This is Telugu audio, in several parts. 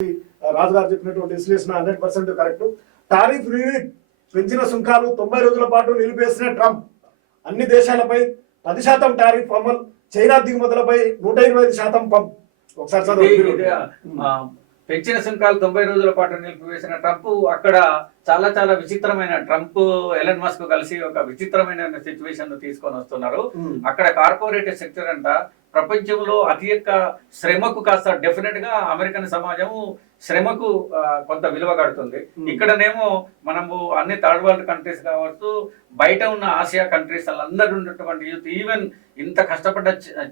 రాజుగారు చెప్పినటువంటి విశ్లేషణ 100% కరెక్ట్. టారిఫ్ పెంచిన సుంకాలు 90 రోజుల పాటు నిలిపేసిన ట్రంప్ అన్ని దేశాలపై 10% టారిఫ్ అమలు, చైనా దిగుమతులపై 125% పంప్. ఒకసారి పెంచిన సుంకాలు 90 రోజుల పాటు నిలిపివేసిన ట్రంప్ అక్కడ చాలా చాలా విచిత్రమైన ట్రంప్ ఎలన్ మస్క్ కలిసి ఒక విచిత్రమైన సిచ్యువేషన్ తీసుకొని వస్తున్నారు. అక్కడ కార్పొరేట్ సెక్టర్ అంట ప్రపంచంలో అతి యొక్క శ్రమకు కాస్త డెఫినెట్ గా అమెరికన్ సమాజము శ్రమకు కొంత విలువ కడుతుంది. ఇక్కడనేమో మనము అన్ని థర్డ్ వరల్డ్ కంట్రీస్ కావచ్చు, బయట ఉన్న ఆసియా కంట్రీస్ అందరూ ఉన్నటువంటి యూత్, ఈవెన్ ఇంత కష్టపడ్డ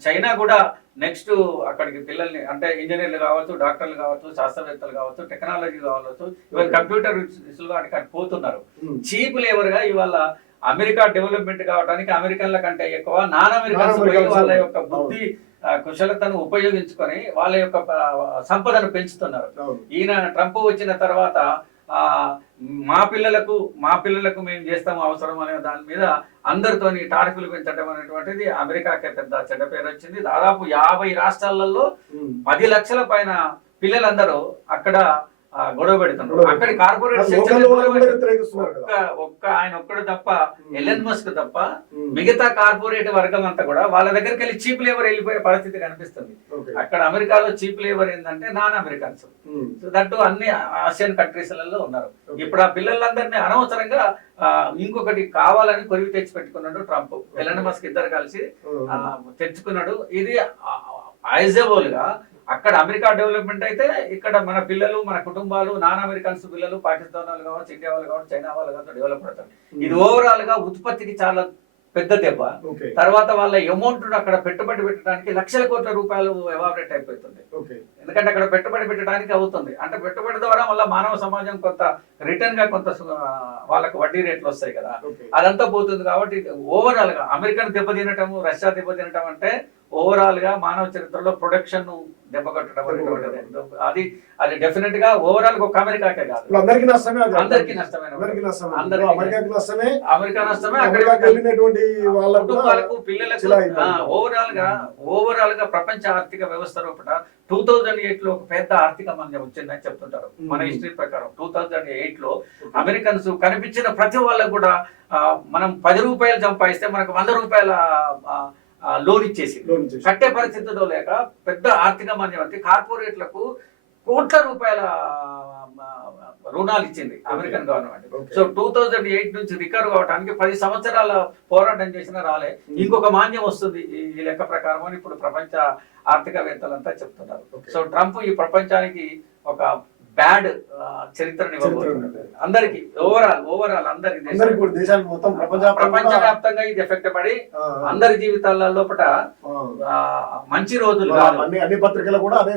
చైనా కూడా నెక్స్ట్ అక్కడికి పిల్లల్ని అంటే ఇంజనీర్లు కావచ్చు, డాక్టర్లు కావచ్చు, శాస్త్రవేత్తలు కావచ్చు, టెక్నాలజీ కావచ్చు, ఈవెన్ కంప్యూటర్ అక్కడికి పోతున్నారు. చీప్ లేబర్ గా ఇవాళ అమెరికా డెవలప్మెంట్ కావడానికి అమెరికన్ల కంటే ఎక్కువ నాన్ అమెరికన్స్ వాళ్ళ యొక్క బుద్ధి కుశలతను ఉపయోగించుకొని వాళ్ళ యొక్క సంపదను పెంచుతున్నారు. ఈయన ట్రంప్ వచ్చిన తర్వాత మా పిల్లలకు మేము చేస్తాము అవసరం అనే దాని మీద అందరితోని టారిఫ్లు పెంచడం అనేటువంటిది అమెరికాకి పెద్ద చెడ్డ పేరు వచ్చింది. దాదాపు 50 రాష్ట్రాలలో 10 లక్షల పైన పిల్లలందరూ అక్కడ గొడవ పెడుతున్నారు. అక్కడి కార్పొరేట్ సెక్టర్ ఒక్క ఆయన ఒక్కడు తప్ప, ఎలన్ మస్క్ తప్ప మిగతా కార్పొరేట్ వర్గం అంతా కూడా వాళ్ళ దగ్గరికి వెళ్ళి చీప్ లేబర్ వెళ్ళిపోయే పరిస్థితి కనిపిస్తుంది. అక్కడ అమెరికాలో చీప్ లేబర్ ఏంటంటే నాన్ అమెరికన్స్, దట్టు అన్ని ఆసియన్ కంట్రీస్లలో ఉన్నారు. ఇప్పుడు ఆ పిల్లలందరినీ అనవసరంగా ఇంకొకటి కావాలని కొరివి తెచ్చి పెట్టుకున్నాడు ట్రంప్, ఎలన్ మస్క్ ఇద్దరు కలిసి తెచ్చుకున్నాడు. ఇది ఐజబుల్ గా అక్కడ అమెరికా డెవలప్మెంట్ అయితే ఇక్కడ మన పిల్లలు, మన కుటుంబాలు, నాన్ అమెరికన్స్ పిల్లలు, పాకిస్తాన్ వాళ్ళు కావచ్చు, ఇండియా వాళ్ళు కావచ్చు, చైనా వాళ్ళు కావచ్చు డెవలప్ అవుతారు. ఇది ఓవరాల్ గా ఉత్పత్తికి చాలా పెద్ద దెబ్బ. తర్వాత వాళ్ళ అమౌంట్ అక్కడ పెట్టుబడి పెట్టడానికి లక్షల కోట్ల రూపాయలు ఎవాపరేట్ అయిపోతుంది. ఎందుకంటే అక్కడ పెట్టుబడి పెట్టడానికి అవుతుంది అంటే పెట్టుబడి ద్వారా వల్ల మానవ సమాజం కొంత రిటర్న్ గా కొంత వాళ్ళకు వడ్డీ రేట్లు వస్తాయి కదా, అదంతా పోతుంది. కాబట్టి ఓవరాల్ గా అమెరికన్ దెబ్బతినటము, రష్యా దెబ్బతినటం అంటే ఓవరాల్ గా మానవ చరిత్రలో ప్రొడక్షన్ దెబ్బకొట్టడం అనేటువంటిది అది డెఫినెట్ గా ఓవరాల్ ఒక అమెరికాకే కాదు, అందరికీ నష్టమే. అమెరికా నష్టమే, వాళ్ళ కుటుంబాలకు, పిల్లలకు. ఓవరాల్ గా ప్రపంచ ఆర్థిక వ్యవస్థ లోపల 2008 లో ఒక పెద్ద ఆర్థిక మందం వచ్చిందని చెప్తుంటారు. మన హిస్టరీ ప్రకారం 2008 లో అమెరికన్స్ కనిపించిన ప్రతి వాళ్ళకు కూడా మనం 10 రూపాయలు సంపాదిస్తే మనకు 100 రూపాయల లోన్ ఇచ్చేసి కట్టే పరిస్థితిలో లేక పెద్ద ఆర్థిక మాంద్యం అంటే కార్పొరేట్లకు కోట్ల రూపాయల రుణాలు ఇచ్చింది అమెరికన్ గవర్నమెంట్. సో 2008 నుంచి రికవర్ కావడానికి 10 సంవత్సరాల పోరాటం చేసినా రాలే. ఇంకొక మాంద్యం వస్తుంది ఈ లెక్క ప్రకారం అని ఇప్పుడు ప్రపంచ ఆర్థికవేత్తలంతా చెప్తున్నారు. సో ట్రంప్ ఈ ప్రపంచానికి ఒక బ్యాడ్ చరిత్రని అందరికి ఓవరాల్ అందరికి ప్రపంచవ్యాప్తంగా ఇది ఎఫెక్ట్ పడి అందరి జీవితాల లోపల మంచి రోజులు అన్ని పత్రికలు కూడా అదే